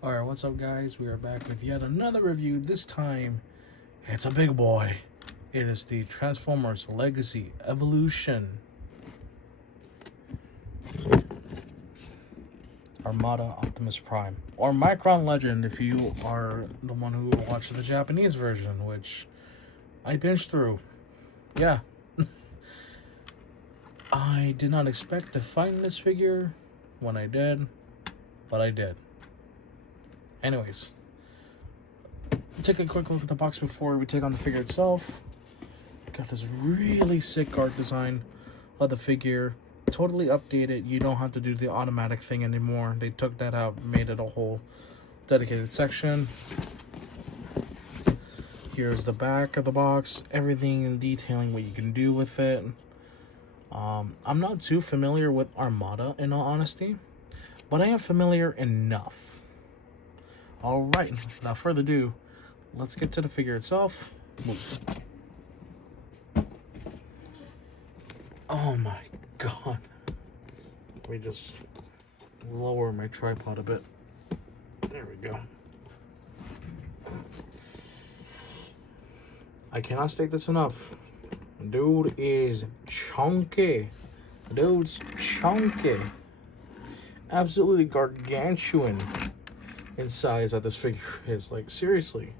Alright, what's up guys? We are back with yet another review. This time, it's a big boy. It is the Transformers Legacy Evolution Armada Optimus Prime. Or Micron Legend if you are the one who watched the Japanese version, which I binged through. Yeah. I did not expect to find this figure when I did, but I did. Anyways, take a quick look at the box before we take on the figure itself. Got this really sick art design of the figure. Totally updated. You don't have to do the automatic thing anymore. They took that out, made it a whole dedicated section. Here's the back of the box. Everything in detailing what you can do with it. I'm not too familiar with Armada, in all honesty, but I am familiar enough. Alright, without further ado, let's get to the figure itself. Oh my god. Let me just lower my tripod a bit. There we go. I cannot state this enough. Dude is chunky. Dude's chunky. Absolutely gargantuan in size that this figure is. Like, seriously.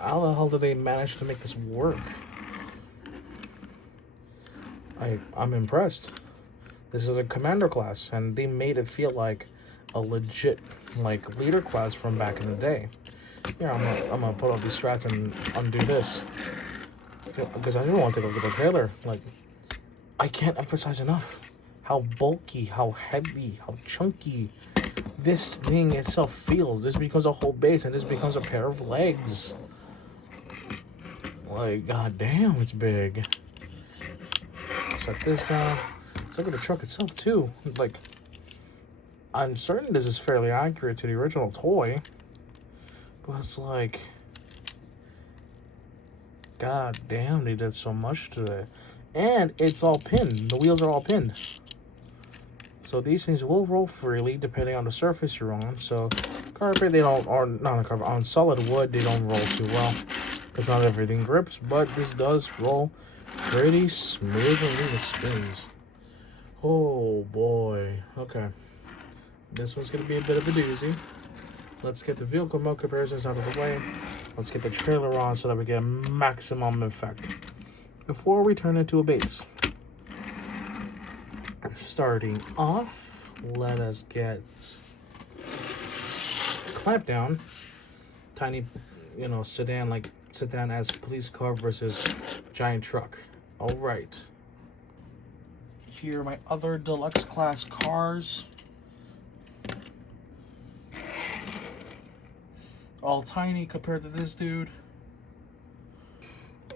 How the hell did they manage to make this work? I'm impressed. This is a commander class, and they made it feel like a legit, like, leader class from back in the day. Yeah, I'm gonna put up these strats and undo this. Because I didn't want to take a look at the trailer. Like, I can't emphasize enough how bulky, how heavy, how chunky this thing itself feels. This becomes a whole base, and this becomes a pair of legs. Like, goddamn, it's big. Set this down. Let's look at the truck itself, too. Like, I'm certain this is fairly accurate to the original toy. But it's like, god damn, they did so much to it. And it's all pinned. The wheels are all pinned. So these things will roll freely depending on the surface you're on. So carpet, they don't, or not on carpet, on solid wood, they don't roll too well. Because not everything grips, but this does roll pretty smoothly. It spins. Oh boy. Okay. This one's going to be a bit of a doozy. Let's get the vehicle mode comparisons out of the way. Let's get the trailer on so that we get maximum effect before we turn into a base. Starting off, let us get clamp down. Tiny, sedan, like sedan as police car versus giant truck. All right. Here are my other deluxe class cars. All tiny compared to this dude.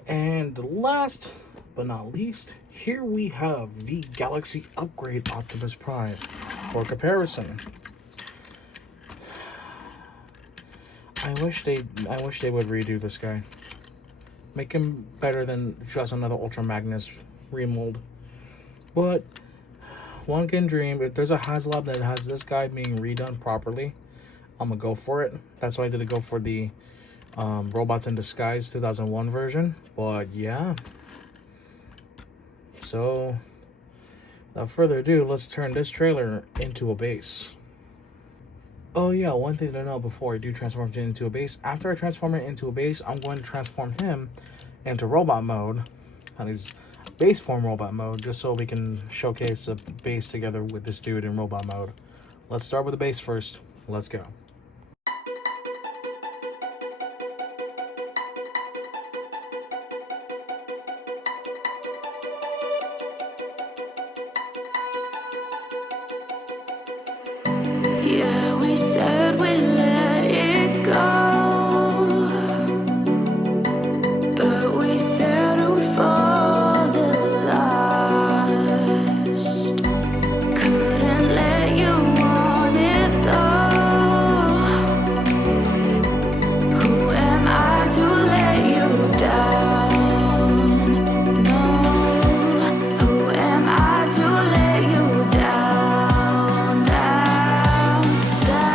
And last but not least, here we have the Galaxy Upgrade Optimus Prime for comparison. I wish they would redo this guy. Make him better than just another Ultra Magnus remold. But one can dream. If there's a HasLab that has this guy being redone properly, I'm gonna go for it. That's why I did go for the Robots in Disguise 2001 version. But yeah. So, without further ado, let's turn this trailer into a base. Oh yeah, one thing to know before I do transform it into a base. After I transform it into a base, I'm going to transform him into robot mode. And his base form robot mode, just so we can showcase a base together with this dude in robot mode. Let's start with the base first. Let's go. Yeah, we said we let it go, but we settled for the last. Couldn't let you want it though. Who am I to let you down? No, who am I to let you down? Down, down.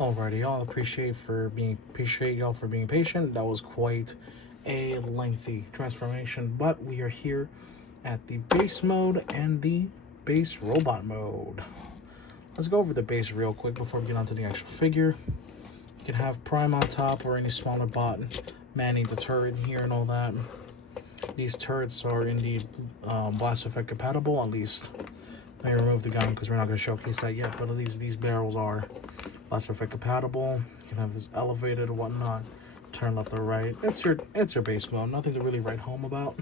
Alrighty, y'all. Appreciate y'all for being patient. That was quite a lengthy transformation, but we are here at the base mode and the base robot mode. Let's go over the base real quick before we get onto the actual figure. You can have Prime on top or any smaller bot manning the turret here and all that. These turrets are indeed blast effect compatible, at least. Let me remove the gun because we're not going to showcase that yet, but at least these barrels are blast effect compatible. You can have this elevated or whatnot, turn left or right. It's your base mode, nothing to really write home about.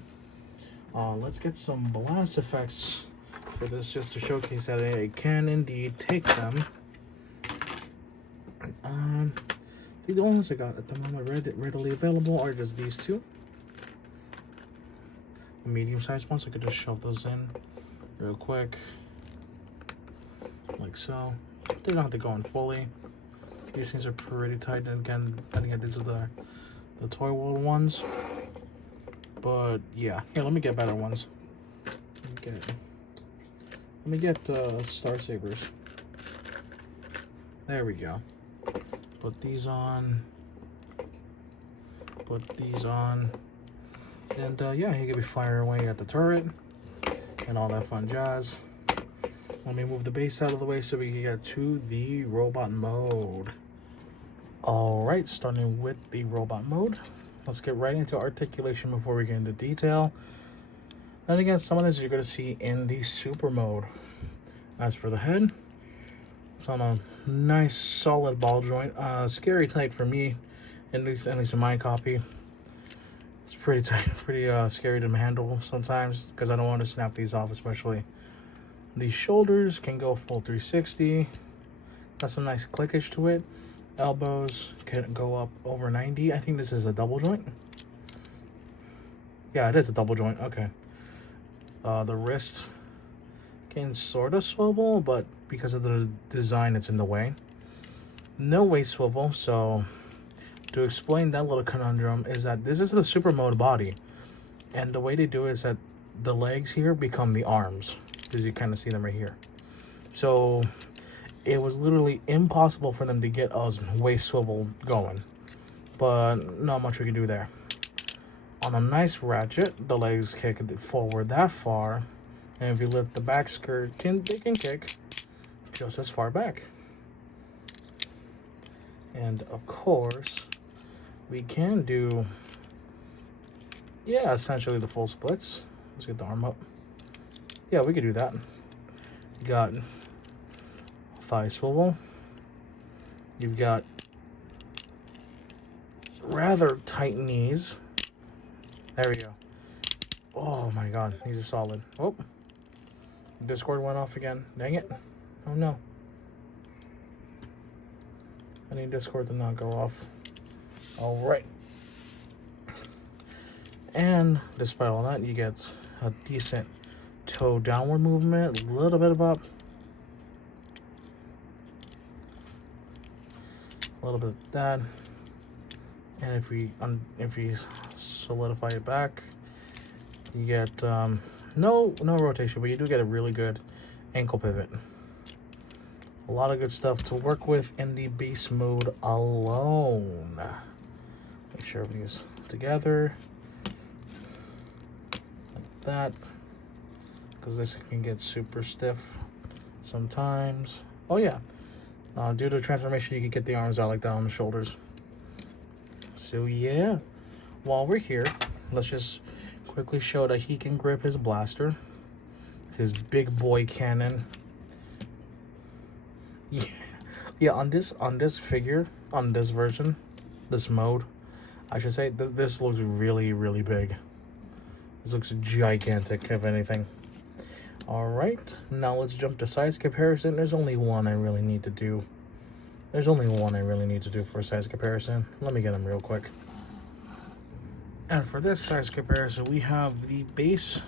Let's get some blast effects for this just to showcase that it can indeed take them. The only ones I got at the moment readily available are just these two. The medium-sized ones, I could just shove those in real quick. Like so. They don't have to go in fully. These things are pretty tight, and again, these are the Toy World ones. But yeah, here, let me get better ones. Let me get Star Sabers. There we go. Put these on. Put these on. And yeah, he could be firing away at the turret and all that fun jazz. Let me move the base out of the way so we can get to the robot mode. Alright, starting with the robot mode. Let's get right into articulation before we get into detail. Then again, some of this you're going to see in the super mode. As for the head, it's on a nice solid ball joint. Scary tight for me, at least in my copy. It's pretty tight, pretty scary to handle sometimes because I don't want to snap these off, especially. These shoulders can go full 360. Got some nice clickage to it. Elbows can go up over 90. I think this is a double joint. Yeah, it is a double joint. Okay. The wrist can sort of swivel, but because of the design, it's in the way. No waist swivel, so to explain that little conundrum is that this is the super mode body, and the way they do it is that the legs here become the arms, because you kind of see them right here. So it was literally impossible for them to get us waist swivel going, but not much we can do there. On a nice ratchet, the legs kick forward that far, and if you lift the back skirt, they can kick just as far back. And of course, we can do, yeah, essentially the full splits. Let's get the arm up. Yeah, we could do that. You got thigh swivel. You've got rather tight knees. There we go. Oh my god, these are solid. Oh, Discord went off again. Dang it. Oh no. I need Discord to not go off. Alright. And despite all that, you get a decent toe downward movement, a little bit of up, a little bit of that. And if we solidify it back, you get no rotation, but you do get a really good ankle pivot. A lot of good stuff to work with in the base mode alone. Make sure everything's together like that, because this can get super stiff sometimes. Oh yeah, due to transformation, you can get the arms out like that on the shoulders. So yeah, while we're here, let's just quickly show that he can grip his blaster, his big boy cannon. Yeah, on this figure, on this version, this mode, I should say, this looks really, really big. This looks gigantic, if anything. Alright, now let's jump to size comparison. There's only one I really need to do. There's only one I really need to do for size comparison. Let me get them real quick. And for this size comparison, we have the base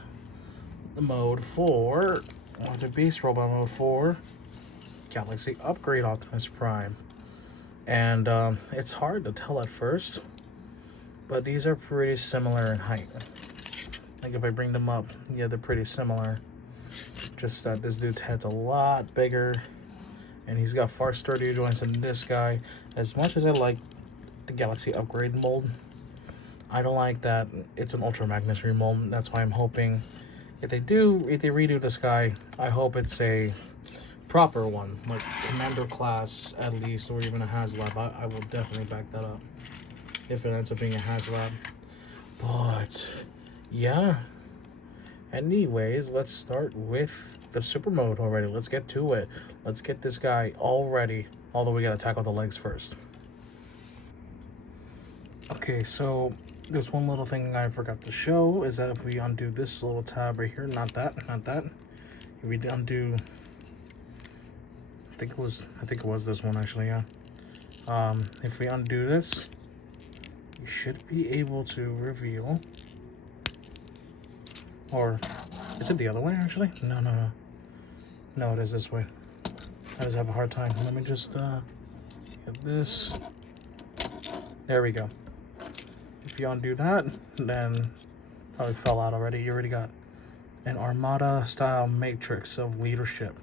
mode for, the base robot mode for Galaxy Upgrade Optimus Prime. And it's hard to tell at first, but these are pretty similar in height. Like if I bring them up, yeah, they're pretty similar. Just that this dude's head's a lot bigger, And he's got far sturdier joints than this guy. As much as I like the Galaxy upgrade mold, I don't like that it's an Ultra Magnus remold. That's why I'm hoping if they redo this guy, I hope it's a proper one, like Commander class at least, or even a HasLab. I will definitely back that up if it ends up being a HasLab. But yeah. Anyways, let's start with the super mode already. Let's get to it. Let's get this guy all ready. Although we gotta tackle the legs first. Okay, so there's one little thing I forgot to show is that if we undo this little tab right here, not that. If we undo, I think it was this one actually, yeah. If we undo this, you should be able to reveal. Or is it the other way actually? No. No, it is this way. I just have a hard time. Let me just get this. There we go. If you undo that, then probably fell out already. You already got an Armada style matrix of leadership.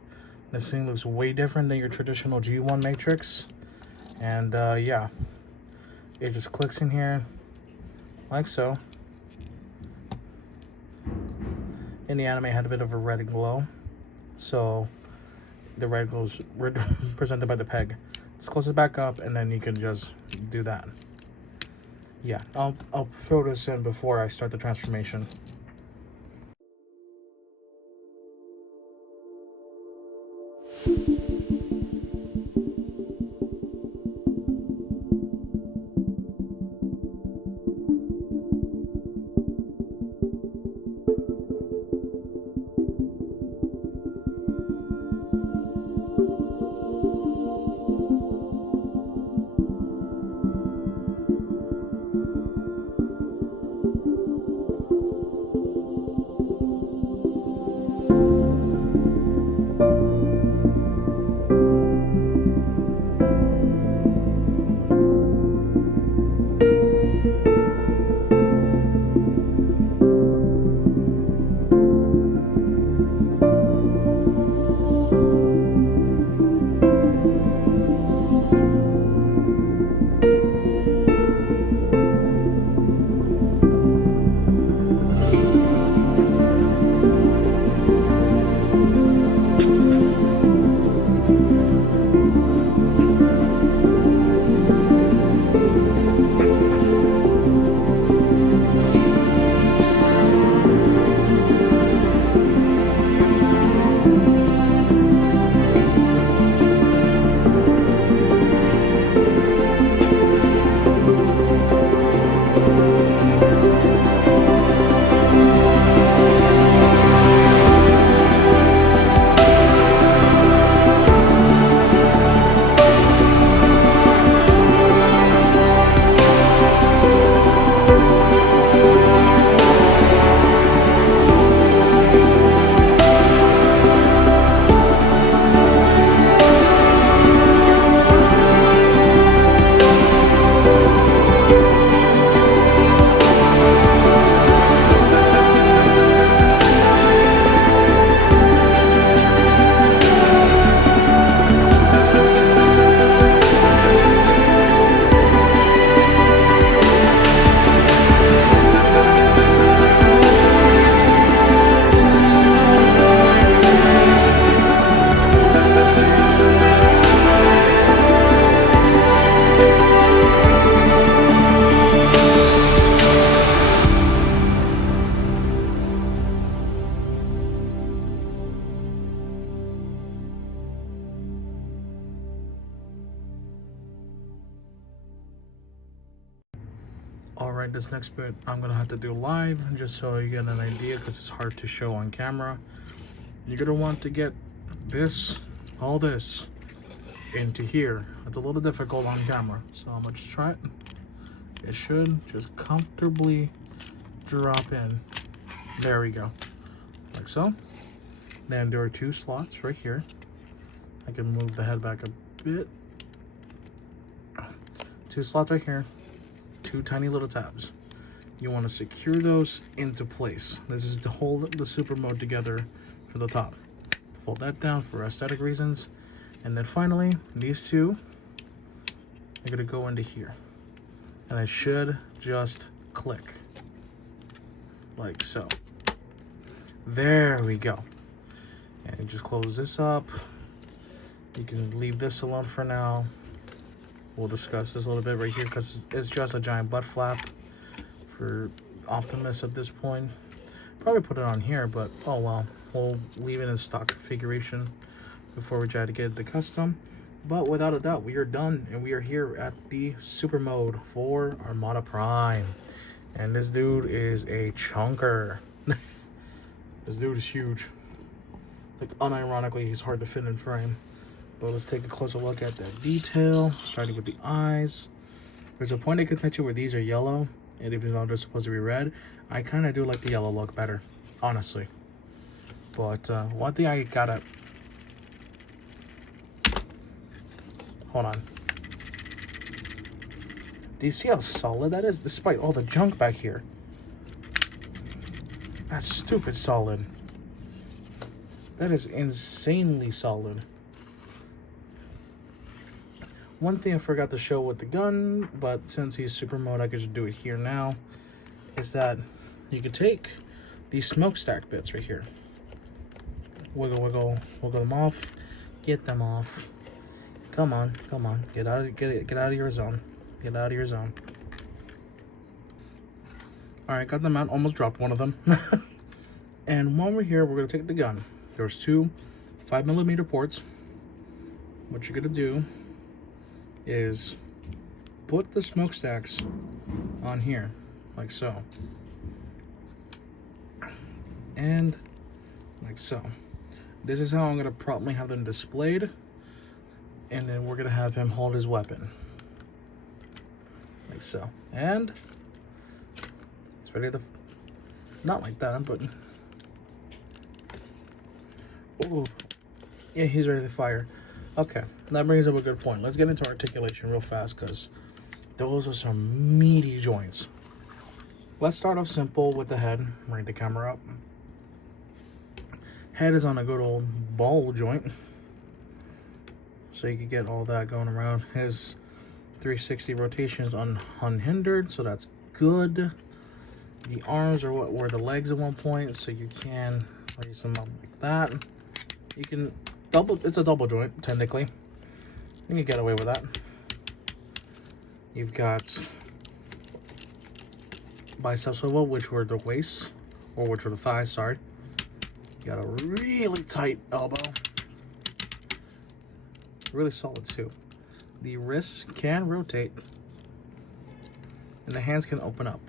This thing looks way different than your traditional G1 matrix. And yeah, it just clicks in here like so. In the anime, it had a bit of a red glow, so the red glow's presented by the peg. Let's close it back up, and then you can just do that. Yeah, I'll throw this in before I start the transformation. Alright, this next bit I'm gonna have to do live just so you get an idea because it's hard to show on camera. You're gonna want to get this, all this, into here. It's a little difficult on camera, so I'm gonna just try it. It should just comfortably drop in. There we go, like so. Then there are two slots right here. I can move the head back a bit. Two slots right here. Two tiny little tabs. You want to secure those into place. This is to hold the super mode together for the top. Fold that down for aesthetic reasons. And then finally, these two are gonna go into here. And it should just click. Like so. There we go. And you just close this up. You can leave this alone for now. We'll discuss this a little bit right here because it's just a giant butt flap for Optimus at this point. Probably put it on here, but oh well. We'll leave it in stock configuration before we try to get the custom. But without a doubt, we are done, and we are here at the super mode for Armada Prime. And this dude is a chunker. This dude is huge. Like, unironically, he's hard to fit in frame. But let's take a closer look at that detail, starting with the eyes. There's a point of contention where these are yellow, and even though they're supposed to be red, I kind of do like the yellow look better, honestly. But one thing I gotta... Hold on. Do you see how solid that is, despite all the junk back here? That's stupid solid. That is insanely solid. One thing I forgot to show with the gun, but since he's super mode, I could just do it here now, is that you can take these smokestack bits right here. Wiggle, wiggle, wiggle them off. Get them off. Come on, come on. Get out of your zone. Get out of your zone. Alright, got them out. Almost dropped one of them. And while we're here, we're going to take the gun. There's two 5mm ports. What you're going to do is put the smokestacks on here, like so. And like so. This is how I'm going to probably have them displayed. And then we're going to have him hold his weapon. Like so. And it's ready to... Not like that, but... Oh, yeah, he's ready to fire. Okay, that brings up a good point. Let's get into articulation real fast because those are some meaty joints. Let's start off simple with the head. Bring the camera up. Head is on a good old ball joint. So you can get all that going around. His 360 rotations unhindered, so that's good. The arms are what were the legs at one point, so you can raise them up like that. You can it's a double joint, technically. You can get away with that. You've got bicep swivel, which were the waist, or which were the thighs, sorry. You got a really tight elbow. Really solid too. The wrists can rotate. And the hands can open up.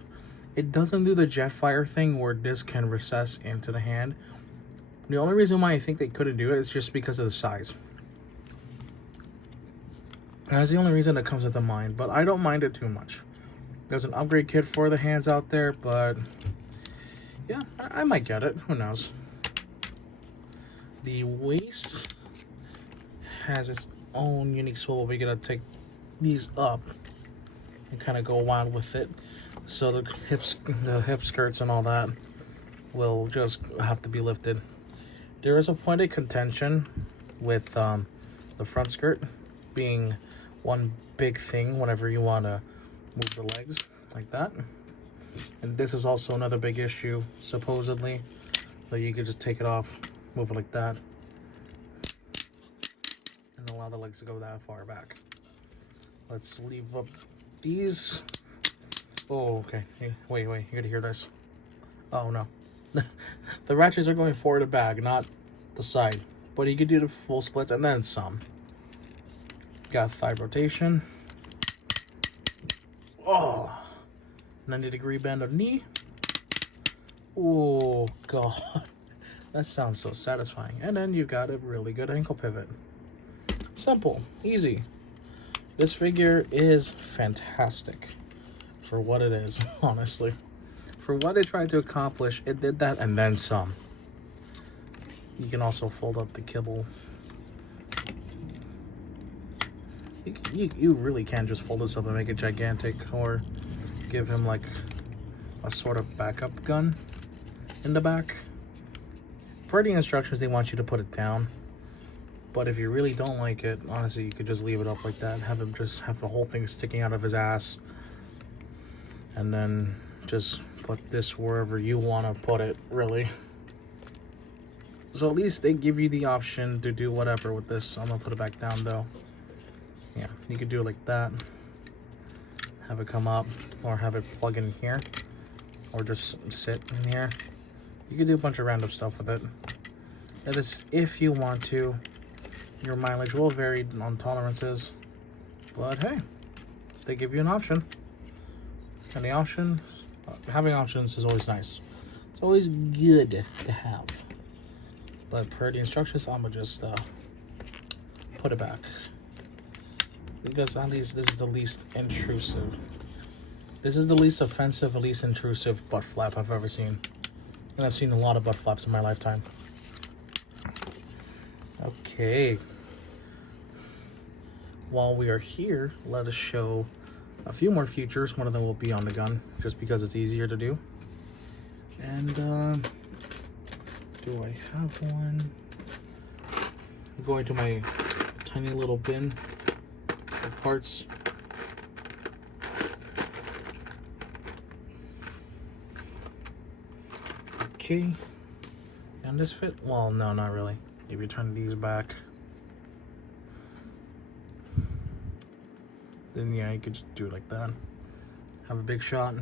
It doesn't do the Jetfire thing where this can recess into the hand. The only reason why I think they couldn't do it is just because of the size. That's the only reason that comes into mind, but I don't mind it too much. There's an upgrade kit for the hands out there, but yeah, I might get it. Who knows? The waist has its own unique swivel. We're gonna take these up and kind of go wild with it. So the hip skirts and all that will just have to be lifted. There is a point of contention with the front skirt being one big thing whenever you want to move the legs like that. And this is also another big issue, supposedly, that you could just take it off, move it like that, and allow the legs to go that far back. Let's leave up these. Oh, okay. Hey, wait, you gotta hear this. Oh, no. The ratchets are going forward and back, not the side. But you could do the full splits and then some. Got thigh rotation. Oh, 90-degree bend of knee. Oh, God. That sounds so satisfying. And then you got a really good ankle pivot. Simple, easy. This figure is fantastic for what it is, honestly. For what it tried to accomplish, it did that and then some. You can also fold up the kibble. You really can just fold this up and make it gigantic, or give him like a sort of backup gun in the back. Per the instructions, they want you to put it down. But if you really don't like it, honestly, you could just leave it up like that. Have him just have the whole thing sticking out of his ass. And then just put this wherever you want to put it, really. So at least they give you the option to do whatever with this. I'm going to put it back down, though. Yeah, you could do it like that. Have it come up, or have it plug in here. Or just sit in here. You can do a bunch of random stuff with it. That is if you want to. Your mileage will vary on tolerances. But hey, they give you an option. And the option, having options is always nice. It's always good to have. But per the instructions, I'm gonna just put it back. Because at least this is the least intrusive. This is the least offensive, least intrusive butt flap I've ever seen. And I've seen a lot of butt flaps in my lifetime. Okay. While we are here, let us show a few more features. One of them will be on the gun, just because it's easier to do. And, do I have one? I'm going to my tiny little bin of parts. Okay. And this fit? Well, no, not really. If you turn these back, then yeah, you could just do it like that. Have a big shot,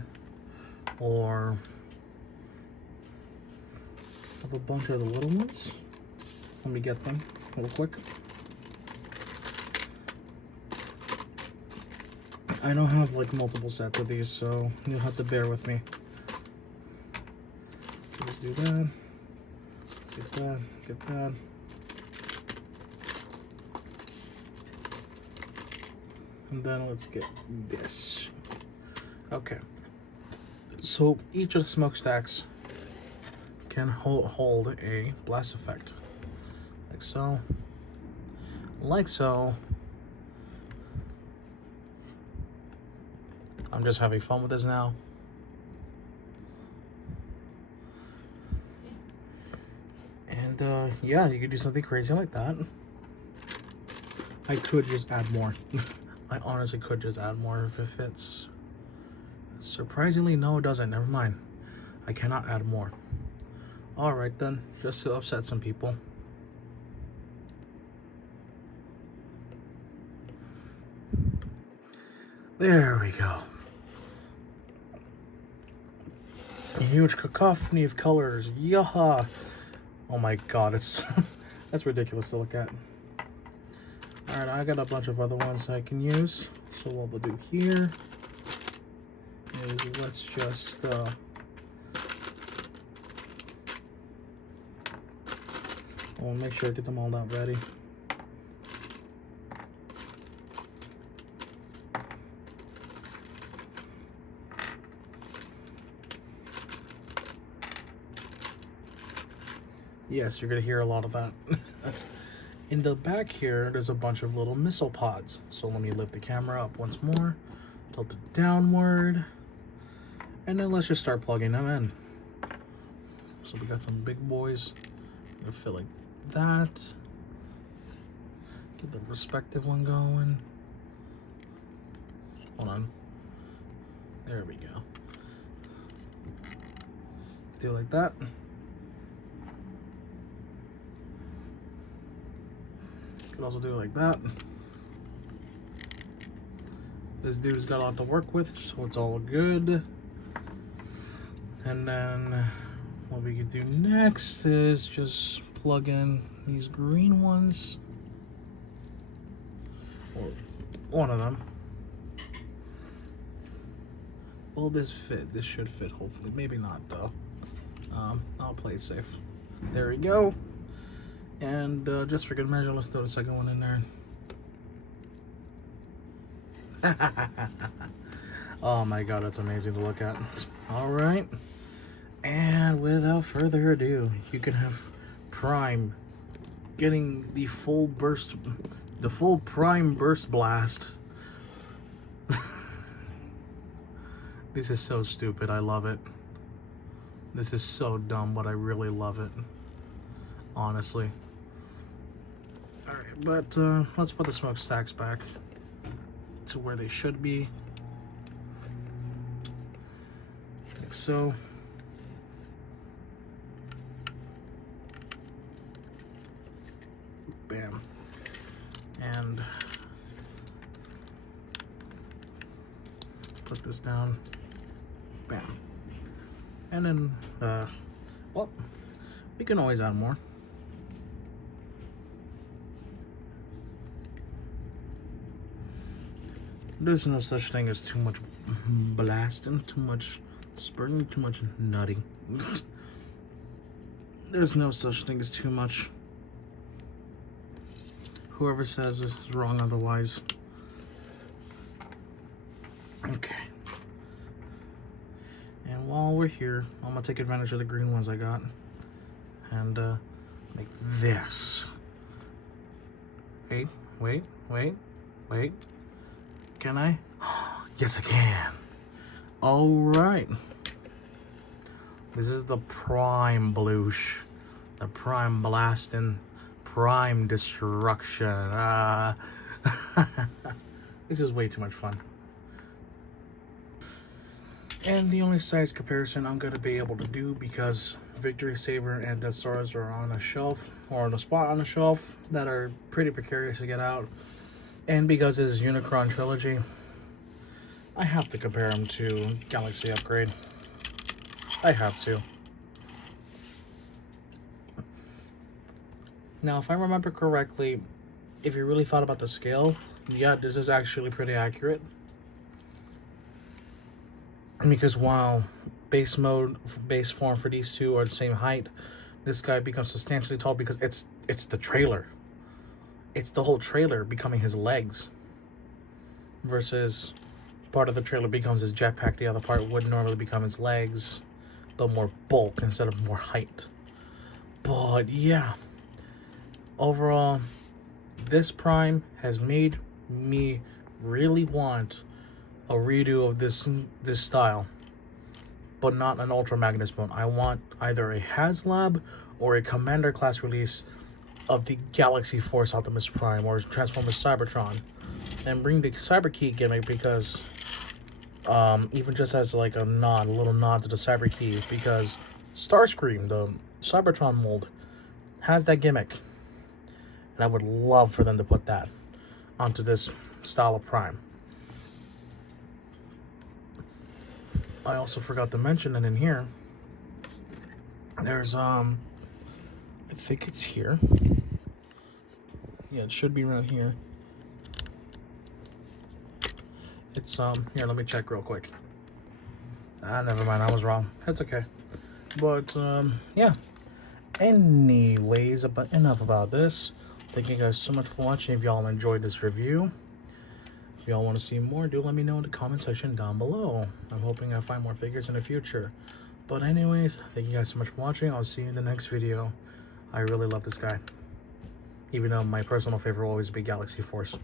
or have a bunch of the little ones. Let me get them real quick. I don't have like multiple sets of these, so you'll have to bear with me. Let's do that. Let's get that. Get that. And then let's get this. Okay. So each of the smokestacks can hold a blast effect. Like so. Like so. I'm just having fun with this now. And yeah, you could do something crazy like that. I could just add more. I honestly could just add more if it fits. Surprisingly, no, it doesn't. Never mind. I cannot add more. Alright then, just to upset some people. There we go. A huge cacophony of colors. Yaha! Oh my god, it's that's ridiculous to look at. Alright, I got a bunch of other ones I can use. So what we'll do here is let's just I'll make sure I get them all out ready. Yes, you're gonna hear a lot of that. In the back here, there's a bunch of little missile pods. So let me lift the camera up once more, tilt it downward, and then let's just start plugging them in. So we got some big boys. I'm gonna fit like that. Get the respective one going. Hold on. There we go. Do it like that. Could also do it like that. This dude's got a lot to work with, so it's all good. And then what we could do next is just plug in these green ones, or one of them. Will this fit? This should fit, hopefully. Maybe not though. I'll play it safe. There we go. And just for good measure, let's throw the second one in there. Oh my god, that's amazing to look at. Alright. And without further ado, you can have Prime getting the full burst, the full Prime burst blast. This is so stupid, I love it. This is so dumb, but I really love it. Honestly. Alright, but let's put the smokestacks back to where they should be. Like so. Bam. And put this down. Bam. And then, well, we can always add more. There's no such thing as too much blasting, too much spurting, too much nutting. There's no such thing as too much. Whoever says is wrong otherwise. Okay. And while we're here, I'm gonna take advantage of the green ones I got and make this. Wait. Can I? Yes, I can. All right. This is the prime bloosh, the prime blasting, prime destruction. This is way too much fun. And the only size comparison I'm going to be able to do, because Victory Saber and Death Stars are on a shelf, or on a spot on a shelf that are pretty precarious to get out, and because this is Unicron Trilogy, I have to compare them to Galaxy Upgrade. I have to. Now, if I remember correctly, if you really thought about the scale, yeah, this is actually pretty accurate. Because while base form for these two are the same height, this guy becomes substantially tall because it's the trailer. It's the whole trailer becoming his legs. Versus part of the trailer becomes his jetpack, the other part would normally become his legs. Though more bulk instead of more height. But yeah. Overall, this Prime has made me really want a redo of this style, but not an Ultra Magnus mode. I want either a HasLab or a Commander class release of the Galaxy Force Optimus Prime or Transformers Cybertron, and bring the Cyber Key gimmick, because even just as like a little nod to the Cyber Key, because Starscream, the Cybertron mold, has that gimmick, and I would love for them to put that onto this style of Prime. I also forgot to mention that in here, there's, I think it's here. Yeah, it should be right here. It's, here, let me check real quick. Never mind, I was wrong. That's okay. But, yeah. Anyways, enough about this. Thank you guys so much for watching. If y'all enjoyed this review, if y'all want to see more, do let me know in the comment section down below. I'm hoping I find more figures in the future. But anyways, thank you guys so much for watching. I'll see you in the next video. I really love this guy. Even though my personal favorite will always be Galaxy Force.